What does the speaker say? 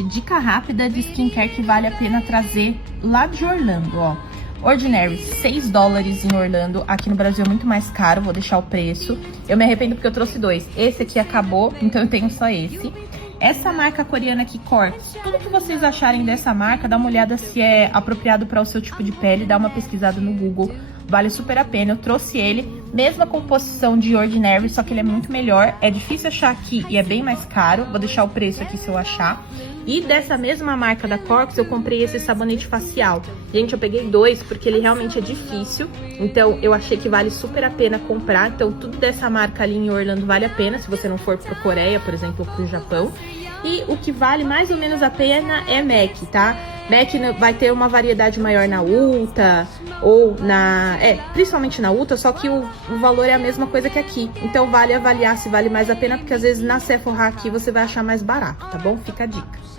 Dica rápida de skincare que vale a pena trazer lá de Orlando, ó. Ordinary, 6 dólares em Orlando. Aqui no Brasil é muito mais caro, vou deixar o preço. Eu me arrependo porque eu trouxe dois. Esse aqui acabou, então eu tenho só esse. Essa marca coreana aqui, Cortex, tudo que vocês acharem dessa marca, dá uma olhada se é apropriado para o seu tipo de pele, dá uma pesquisada no Google, vale super a pena. Eu trouxe ele, mesma composição de Ordinary, só que ele é muito melhor. É difícil achar aqui e é bem mais caro, vou deixar o preço aqui se eu achar. E dessa mesma marca da Cortex, eu comprei esse sabonete facial. Gente, eu peguei dois porque ele realmente é difícil, então eu achei que vale super a pena comprar. Então tudo dessa marca ali em Orlando vale a pena, se você não for pra Coreia, por exemplo, ou pro Japão. E o que vale mais ou menos a pena é MAC, tá? MAC vai ter uma variedade maior na Ulta, ou na... principalmente na Ulta, só que o valor é a mesma coisa que aqui. Então vale avaliar se vale mais a pena, porque às vezes na Sephora aqui você vai achar mais barato, tá bom? Fica a dica.